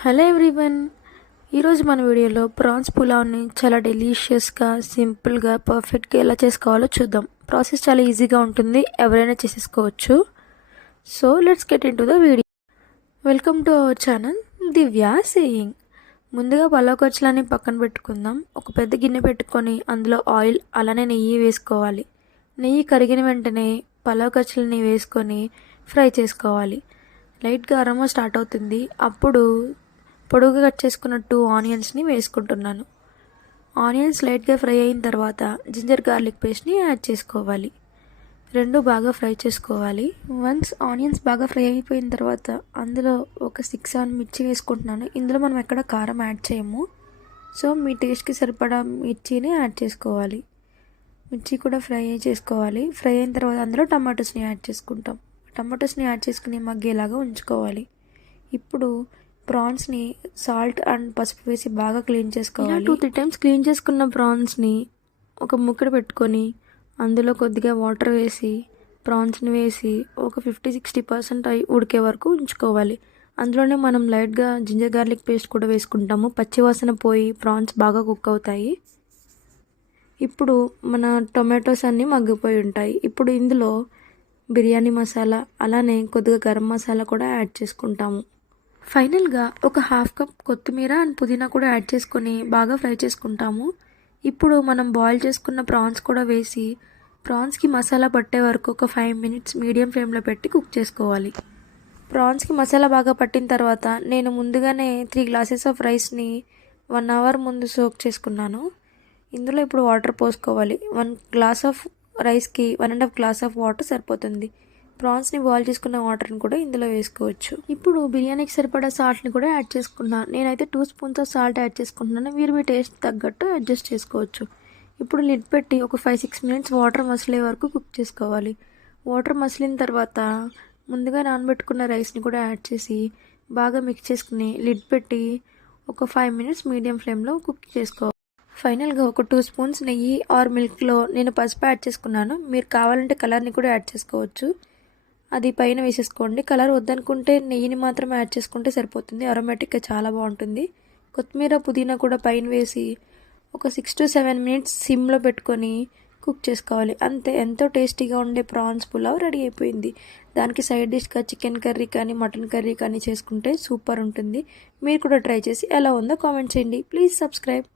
Hello everyone. ఈరోజు మన వీడియోలో ప్రాన్స్ పులావ్ని చాలా డెలీషియస్గా, సింపుల్గా, పర్ఫెక్ట్గా ఎలా చేసుకోవాలో చూద్దాం. ప్రాసెస్ చాలా ఈజీగా ఉంటుంది, ఎవరైనా చేసేసుకోవచ్చు. So let's get in to the video. Welcome to our channel Divya saying. ముందుగా పలావ్ ఖర్చులన్నీ పక్కన పెట్టుకుందాం. ఒక పెద్ద గిన్నె పెట్టుకొని అందులో ఆయిల్ అలానే నెయ్యి వేసుకోవాలి. నెయ్యి కరిగిన వెంటనే పలావ్ ఖర్చులని వేసుకొని ఫ్రై చేసుకోవాలి. లైట్గా అరోమా స్టార్ట్ అవుతుంది. అప్పుడు పొడుగుగా కట్ చేసుకున్న 2 ఆనియన్స్ని వేసుకుంటున్నాను. ఆనియన్స్ లైట్గా ఫ్రై అయిన తర్వాత జింజర్ గార్లిక్ పేస్ట్ని యాడ్ చేసుకోవాలి. రెండు బాగా ఫ్రై చేసుకోవాలి. వన్స్ ఆనియన్స్ బాగా ఫ్రై అయిపోయిన తర్వాత అందులో ఒక 6-7 మిర్చి వేసుకుంటున్నాను. ఇందులో మనం ఎక్కడ కారం యాడ్ చేయము, సో మీ టేస్ట్కి సరిపడా మిర్చిని యాడ్ చేసుకోవాలి. మిర్చి కూడా ఫ్రై చేసుకోవాలి. ఫ్రై అయిన తర్వాత అందులో టమాటోస్ని యాడ్ చేసుకుంటాం. టమాటోస్ని యాడ్ చేసుకుని మగ్గేలాగా ఉంచుకోవాలి. ఇప్పుడు ప్రాన్స్ని సాల్ట్ అండ్ పసుపు వేసి బాగా క్లీన్ చేసుకోవాలి. 2-3 టైమ్స్ క్లీన్ చేసుకున్న ప్రాన్స్ని ఒక ముక్కడు పెట్టుకొని అందులో కొద్దిగా వాటర్ వేసి ప్రాన్స్ని వేసి ఒక 50-60% ఉడికే వరకు ఉంచుకోవాలి. అందులోనే మనం లైట్గా జింజర్ గార్లిక్ పేస్ట్ కూడా వేసుకుంటాము. పచ్చివాసన పోయి ప్రాన్స్ బాగా కుక్ అవుతాయి. ఇప్పుడు మన టొమాటోస్ అన్నీ మగ్గిపోయి ఉంటాయి. ఇప్పుడు ఇందులో బిర్యానీ మసాలా అలానే కొద్దిగా గరం మసాలా కూడా యాడ్ చేసుకుంటాము. ఫైనల్గా ఒక 1/2 కప్ కొత్తిమీర అండ్ పుదీనా కూడా యాడ్ చేసుకొని బాగా ఫ్రై చేసుకుంటాము. ఇప్పుడు మనం బాయిల్ చేసుకున్న ప్రాన్స్ కూడా వేసి ప్రాన్స్కి మసాలా పట్టే వరకు ఒక 5 మినిట్స్ మీడియం ఫ్లేమ్లో పెట్టి కుక్ చేసుకోవాలి. ప్రాన్స్కి మసాలా బాగా పట్టిన తర్వాత నేను ముందుగానే 3 గ్లాసెస్ ఆఫ్ రైస్ని 1 అవర్ ముందు సోక్ చేసుకున్నాను. ఇందులో ఇప్పుడు వాటర్ పోసుకోవాలి. 1 గ్లాస్ ఆఫ్ రైస్కి 1.5 గ్లాస్ ఆఫ్ వాటర్ సరిపోతుంది. ప్రాన్స్ని బాయిల్ చేసుకున్న వాటర్ని కూడా ఇందులో వేసుకోవచ్చు. ఇప్పుడు బిర్యానీకి సరిపడా సాల్ట్ని కూడా యాడ్ చేసుకున్నాను. నేనైతే 2 స్పూన్స్ ఆఫ్ సాల్ట్ యాడ్ చేసుకుంటున్నాను. మీరు మీ టేస్ట్ తగ్గట్టు అడ్జస్ట్ చేసుకోవచ్చు. ఇప్పుడు లిడ్ పెట్టి ఒక 5-6 మినిట్స్ వాటర్ మసిలే వరకు కుక్ చేసుకోవాలి. వాటర్ మసిలిన తర్వాత ముందుగా నానబెట్టుకున్న రైస్ని కూడా యాడ్ చేసి బాగా మిక్స్ చేసుకుని లిడ్ పెట్టి ఒక 5 మినిట్స్ మీడియం ఫ్లేమ్లో కుక్ చేసుకోవాలి. ఫైనల్గా ఒక 2 స్పూన్స్ నెయ్యి ఆర్ మిల్క్లో నేను పసుపు యాడ్ చేసుకున్నాను. మీరు కావాలంటే కలర్ని కూడా యాడ్ చేసుకోవచ్చు. అది పైన వేసేసుకోండి. కలర్ వద్దనుకుంటే నెయ్యిని మాత్రం యాడ్ చేసుకుంటే సరిపోతుంది. అరోమాటిక్గా చాలా బాగుంటుంది. కొత్తిమీర పుదీనా కూడా పైన వేసి ఒక 6-7 మినిట్స్ సిమ్లో పెట్టుకొని కుక్ చేసుకోవాలి. అంతే, ఎంతో టేస్టీగా ఉండే ప్రాన్స్ పులావ్ రెడీ అయిపోయింది. దానికి సైడ్ డిష్గా చికెన్ కర్రీ కానీ మటన్ కర్రీ కానీ చేసుకుంటే సూపర్ ఉంటుంది. మీరు కూడా ట్రై చేసి ఎలా ఉందో కామెంట్ చేయండి. Please subscribe.